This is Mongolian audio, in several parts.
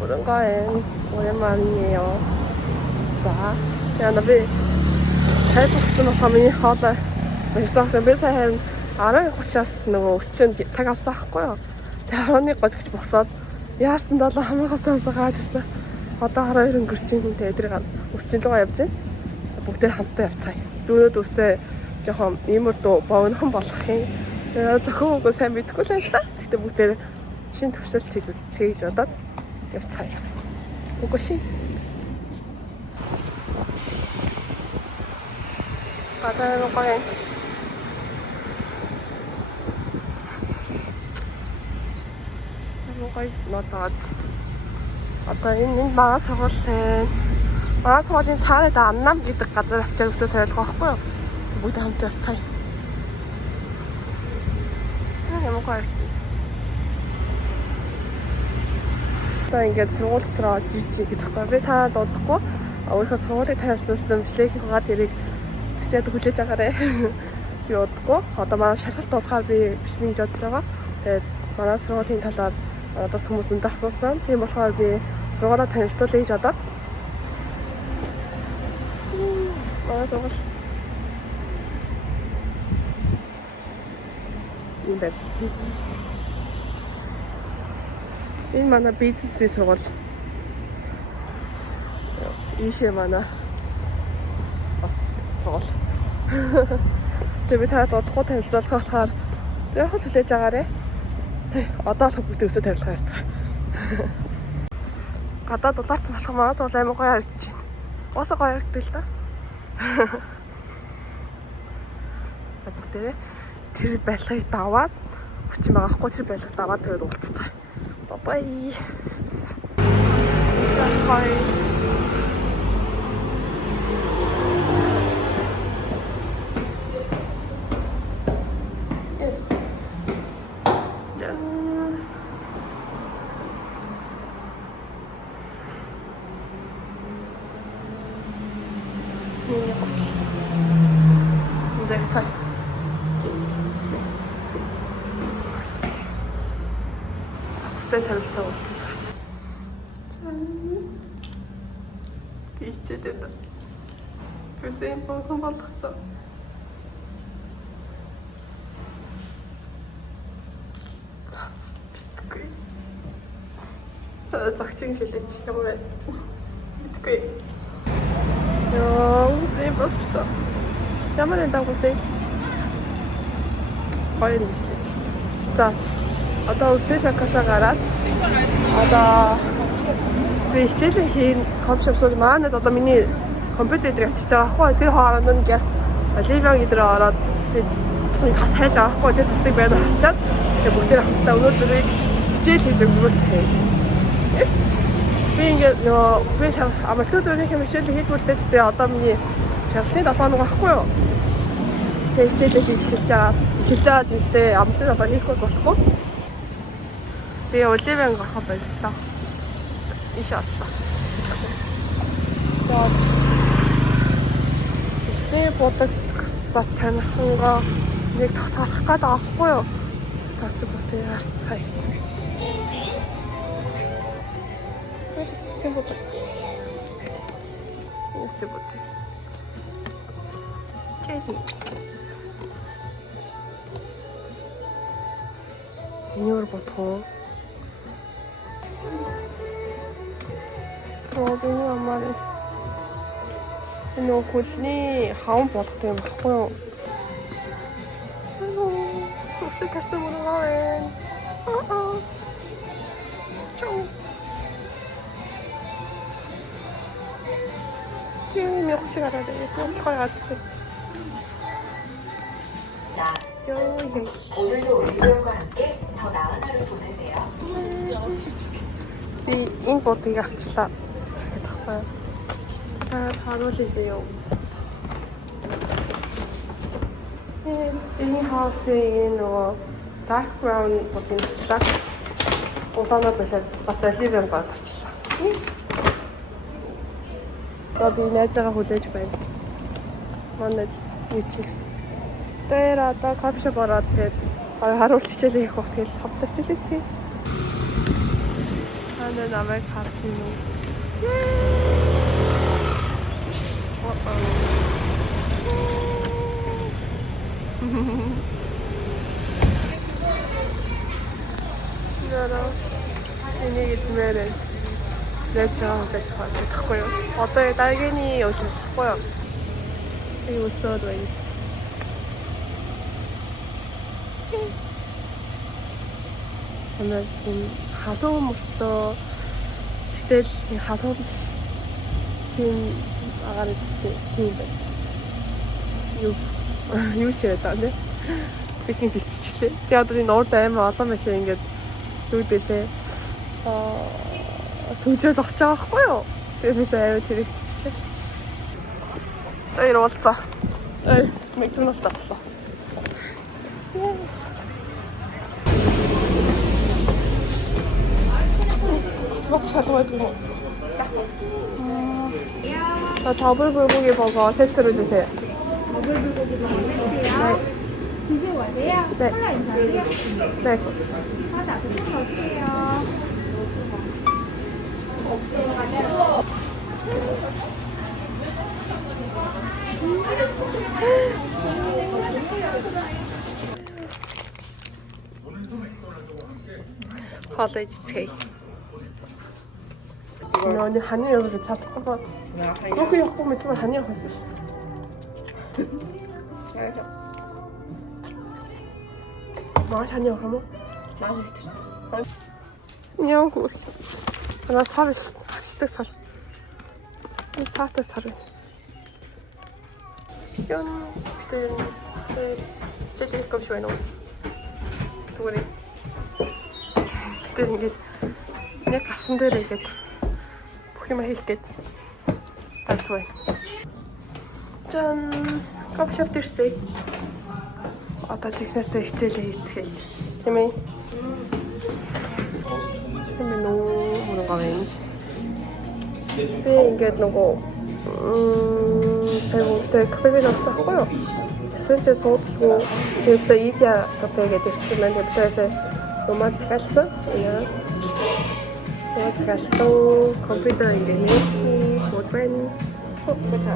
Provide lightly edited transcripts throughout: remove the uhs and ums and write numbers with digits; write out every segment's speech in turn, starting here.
오른가엔 오랜만이에요. За. Яна би сайн төгсөн хамгийн хоолой байсан. Би сайн 10:30-аас нөгөө өсчөнд цаг авсан хгүй юу. Тэгээ 11:30 гэж босоод яарсан 7 хамаагаас амсаа гаад ирсэн. Одоо 12 өнгөрчин. Тэгээ эдрийг өсчин руугаа явж байна. Бүгдээр хамтаа явцгаая. Дөрөд үсээ жоохон иймэрдүү богинохон болох юм. Зөвхөн үгүй сайн мэдэхгүй л л да. Гэтэ бүгдээр шинэ төвшөлт хийж үзье гэж бодоод явцгаая. Үгүй шин. 바다에 가요. 뭐가 있나지? Одоо энэ манай сургуулийн цаанаа Аннам гэдэг газар очиж өсөө тавилах байхгүй юу? Бүгд хамтаа явцгаая. Ямар гоё. Одоо ингээд сургууль дотроо жижиг гэдэг байхгүй. Би та дуудахгүй. Өөрийнхөө сургуулийг танилцуулсан бичлэг хийгээд тэрийг тэсээд хүлээж агаарэ. Би удахгүй. Одоо манай шалгалт дуусгаар би бичлэг хийж бодож байгаа. Тэгээд манай сургуулийн талаар одоо хүмүүс өндөө асуусан. Тийм болохоор би сургуулаа танилцуулъя гэж бодоод. Манай сургууль. Энэ манай бизнесийн сургууль. Ийшээ манай бас сургууль. Тэгээ би та дуудахгүй танилцуулах болохоор зөөхөл хүлээж агаарэ. Одоо л бүгд өсөө тавилах ярьцгаа. Гадаа дулаарсан болох маа сургууль амар гоё харагдаж байна. Уусаа гоё харагддаг л да. Бүгдээ тэр барилгыг даваад өчм байгаа хгүй тэр барилгыг даваад тэгээд уулзцаа. Бай. Бай. Лекция. Савсан тавилцаа уулзсан. Ичээд энэ. Көсөм богон болгоцсон. Битгүй. Загчин шилээч юм бэ? Битгүй. Яа, үгүй болчихсон. Ямар энэ дагуулсан? Хоёр нийлж. За. Одоо өстэй шакасаа гараад одоо би хичээлээ хийн компьютер маань одоо миний компьютер дээр авчиж байгаа хгүй тэр хооронд нь газ оливиан гэдэг ороод би тас хайж байгаа хгүй тэр тасыг байнаа хачаад тэгээ бүгдээр хамтдаа өнөөдрийг хичээл хийж өнгөрүүлцгээе. Yes. Би ингээд би амралтууд өрнөх юм хичээл хийдгүүлдээ тэгээ одоо миний шалгалтын 7 хоног байхгүй юу? Тэгээ хичээлээ хийж эхэлж байгаа зүйлтэй амралтын 7 хийхгүй болохгүй. Би оливиан гарах байлаа. Иншалла. За. Стей бодог бас санахангаа нэг тасарах гээд байгаа хгүй юу? Тас бүтээ харцгаая. Систем бодог. Систем бодог. Нёр ботхоо. 어디니 엄마를 너 곧니 하원 버럭대 맞고요. 아이고 혹시 탈수 모르가웬 좀 비행님이 혹시 가라래 혹시 가야지 오늘도 우리들과 함께 더 나은 하루 보내세요. 이 인버드가 합시다. 바로 주세요. Yes, Jenny House in dark brown бутын тавьчлаа. Улаанаар болоод бас оливиан гол тавьчлаа. Yes. Би найзаагаа хүлээж байна. Манай Netflix. Тэр одоо кофешоп ороод тэгээд харуулт хичээлээ хийх бох тэгэл хавтаж чилээч. 나는 아메리카노. 열어. 이게 구매를 내 지갑에 저한테 탔고요. 어떤 딸기니 옷을 샀고요. 그리고 써도 이. 오늘 지금 하소부터 시대 하소 긴 아가리 시대 긴데 유치했다네. Vilken tidstil. Det hade din orta hemma att med sig inget gjorde sig tog till att jag skojar. Det vill säga till riktigt. Det är roligt. Nej, mycket någonstans. Vad ska jag ta? 나 더블 불고기 버거 세트로 주세요. 더블 불고기 먹을게요. 드시고 가세요. 네. 콜라 인사하세요. 네. 바다 그쪽 넣을게요. Hadi çiçeği. 언니 한일 여기서 잡고서 여기 갖고 있으면 한일 할 수 있어. 맛이 한일 하면 맛이 있지. 안녕 고. 나 살을 시대 살. 이 사태 살을. 연 işte ilk bir şey oynadım. Doğru. 그때 이게 그냥 가슴 대로 이게 보기만 했겠. That's why. 짠! 커피숍 들세. Одоо чихнээсээ хичээлээ хийцгээе. Тийм ээ. Сэмэн нөө гавэн. Би ингээд нөгөө 배고프대 커피를 샀고요. 진짜 좋고 그때 이제 카페에 들으면 그때서 너무 잘했어. 그냥 잘했어. 컴퓨터 이름이 소드랜. 맞아.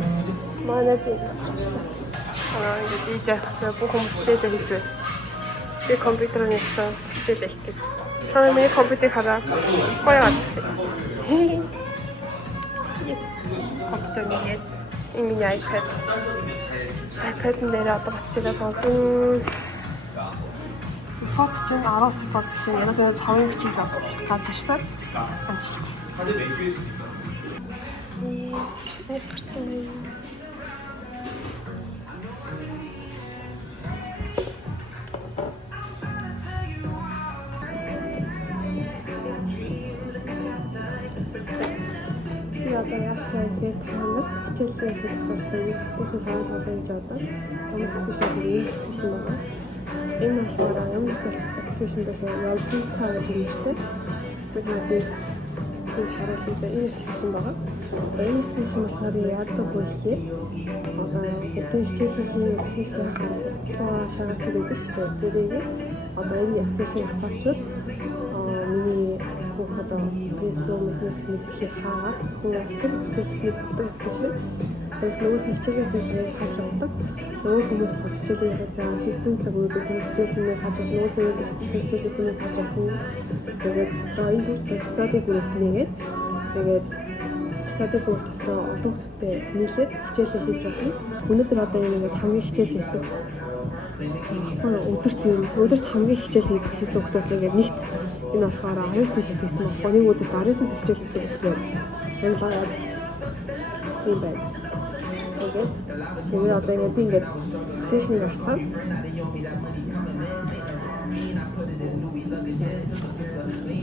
많아진 같이. 이제 보고 시제도 해줘. 이 컴퓨터는 있어. 시제도 있게. 처음에 컴퓨터 가라. 꺼야지. 걱정이겠. 이미 아이패드. 아이패드 내려왔다 같이 가서 밥 비치는 알았어. 밥 비치는 얘가 전에 잠을 비친 줄 알았어. 같이 있어? 안 좋지. 이 예쁘지. одоо яг зэрэг танах хичээлээ хийх асуудал үсэн хаан толгойж одоо ямар хэвшээ хийх юм байна. Энэ машинаа ямар хэвшээ байх вэ? Ялбын цаа гэж хэлсэн. Тэгээд би харуулсан энэ хэвшээ байгаа. Энэ хэвшээ болохоор яадаг вэ гэхээр одоо хэвшээ хийхээс гараад шагаад гэдэг шүү дээ. Тэгээд одоо энэ хэвшээ асаачвал миний одоо Facebook бизнес мэдээ хаагаад зөвхөн Facebook хийсэн. Тэс нөгөө хэвчээс нэг хаж авдаг. Нөгөө хүмүүс хичээлээ хийж байгаа хэдэн цаг өгдөг хүмүүсээс нэг хаж авах, нөгөө хүмүүс хичээлээс нэг хаж авах. Тэгээд энэ study group нэгээд тэгээд study group-тэй олон хүүхдтэй нийлээд хичээлээ хийж байгаа. Өнөөдөр одоо ингээд хамгийн хичээл хийсэн. Өдөрт хамгийн хичээл хийсэн хүүхдүүд ингээд нэгт энэ болохоор 19 цаг хийсэн байхгүй. Нэг өдөрт 19 цаг хичээл хийдэг гэдэг. Энэ байгаа юм байна. Тэгээд одоо ингээд би ингээд сешн гарсан.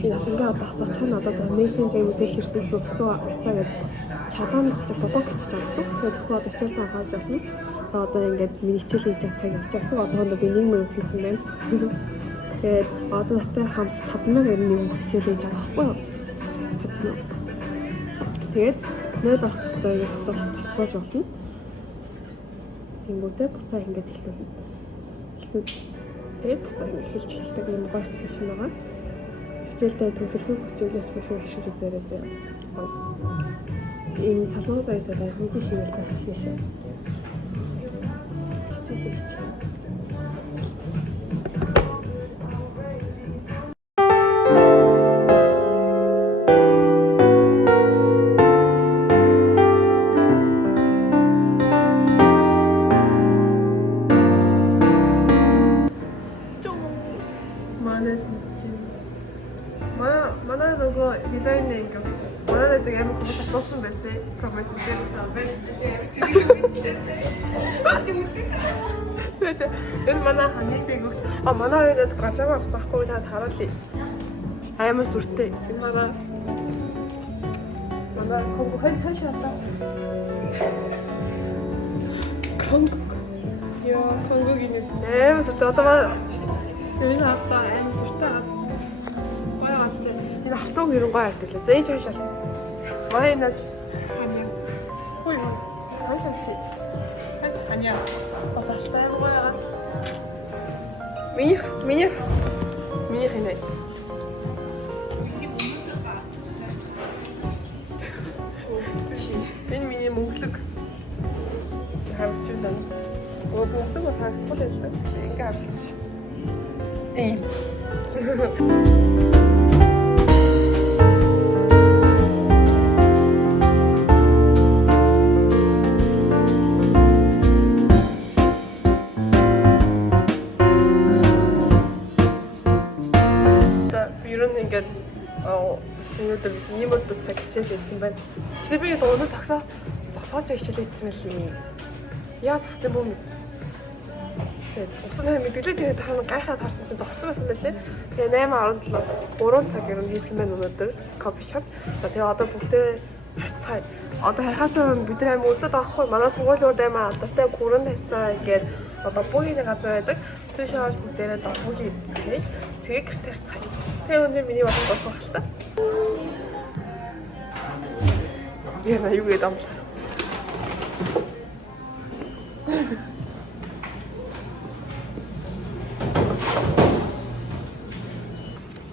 Ясангаа басаа чана одоо мессенжер мэдээлэл хэрсэн бокстоо хацаагаад чадаанаас ч блок хийчих чадсан. Тэгээд тухайд хичээлээ хааж авах. Одоо ингээд миний хичээл хийж цаг явж байгаа. Одоо би 1 минут хийсэн байна. Тэгээд одоотой хамт 5,000 хичээл хийж байгаа байхгүй юу? Тэгээд нөл ах цагтаа ингэ асууж болно. Тэнгүүтээ буцаа ингэж эхлүүлнэ. Тэгээд буцаа ингэ эхэлж эхэлдэг юм гоё хэвшин байгаа. хичээлдээ төвлөрөх хүсч байгаа шүү гэж үзээрэй зэ. Энэ салон зоёлтой хөнгөн хийгээл тавьчихсан шээ. Хичээлээ. манай нөгөө дизайн ингээ манай зэрэг амар хүмүүс асуусан байсан. Коммент хийсэн байна. Энэ манай ханитыг манай хоёроос гажаа авсахгүй та харуулъя. Амар сүртэй. Энэ манай конго хайшаата. Конго. Яа, конго гинэс. Амар сүртэй. Одоо энэ хатаа амар сүртэй газ. Энэ автог хэрэг гоё харагдлаа. За энэ чаашаа. Майнас. Ханиа. Хой. Хайсаа чи. Хайсаа ханиа. Бас алтай гоё гац. Минийх хинэ. Энэ миний мөнгөлөг. Харагч юм даа. Мөнгөлөг бол харагдахгүй л байна. Ингээ харагч. Ийм. Өнөөдөр ийм өдөр цаг хичээл хийсэн байна. Чи би өнөө зогсоож хичээл хийсэн мэлий. Яа зогссон бүү? Тэгээд усан мэдгэлээ тэгээд хана гайхаад харсан чинь зогссон байсан байлээ. Тэгээд 8:17 3 цаг юм хийсэн байна өнөөдөр кофе шоп. За тэгээд одоо бүгдээ харцгаая. Одоо харахаас бид нар амар өлсөд авахгүй манай сургуулийн аймаа алдартай гүрэн тайсан ингээд одоо бүгний газар байдаг. Тэр шааж бүгдээрээ бүгий эзэлээ. Тэгээд гэрт харцгаая. Тэгээ өнөө миний бодол болох л та. Яна юу гэдэг юм.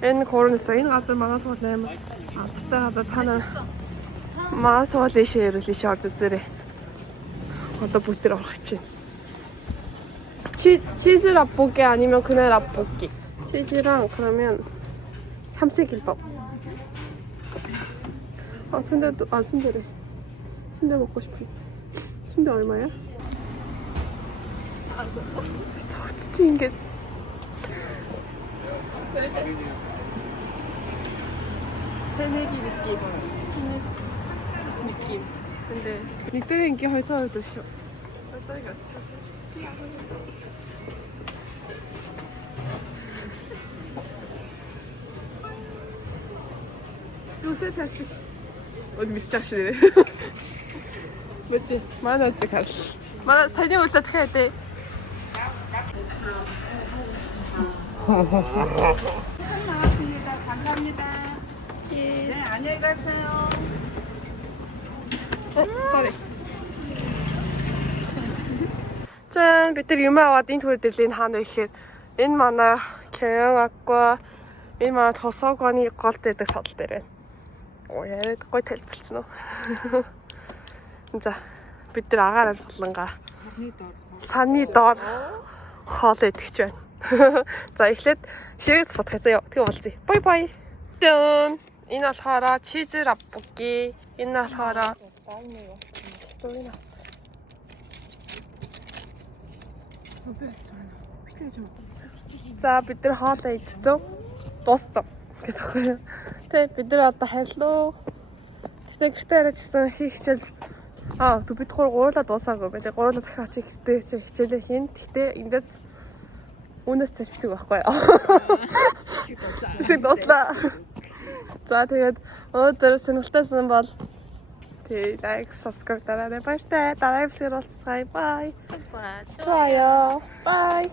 Энэ коронавирус энэ газар манай сургуулийн алдартай газар тана манай сургуулийн ширүүл иш орж үзээрэй. Одоо бүтэр орох чинь. 치즈 라볶이 아니면 그날 라볶이. 치즈랑 그러면 참치김밥. 순대도 순대래. 순대 먹고 싶어. 순대 얼마야? 저 어떻게 게 새내기 느낌. 근데 닉들의 인기 헐떡헐떡 쉬어. 헐떡이가 쉬어. 요새 다시 어디 밑장시네. 맞지? 만화지 가시. 만화 사진 어떻게 해야 돼? 나왔습니다. 감사합니다. 네, 안녕히 가세요. Sorry. 짠, бид нар юм аваад энэ төр дэрлийг хаана вэ гэхээр энэ манай Кэнгаква энэ манай Тосогоны голд байдаг содол дээр байна. Оо яа, гой тайлбарлсан уу? За, бид нар агаар амсгалангаа саны доор хоол идэгч байна. За, эхлээд ширээ цусах заяа. Тэгээ болцъё. Бай бай. 짠. Энэ болохоор 치즈 라볶이. Энэ болохоор За бид нар хоолоо идсэн. Дууссан гэдэг байна. Тэ бид нар одоо хайлуу. Тэгтээ гэртээ харагдсан хийх хичээл бид гурлаа дуусаагүй байлаа. Гурлаа дахиад гэртээ хичээлээ хийн. Тэгтээ эндээс үнээс цааш битэг байхгүй яа. Бишиг дууслаа. За тэгээд өнөөдөр сонирхолтойсэн бол лайк, subscribe дараарай. Баяртай. Дараагийн видеоор уулзцгаая. Bye. 좋아요. Bye.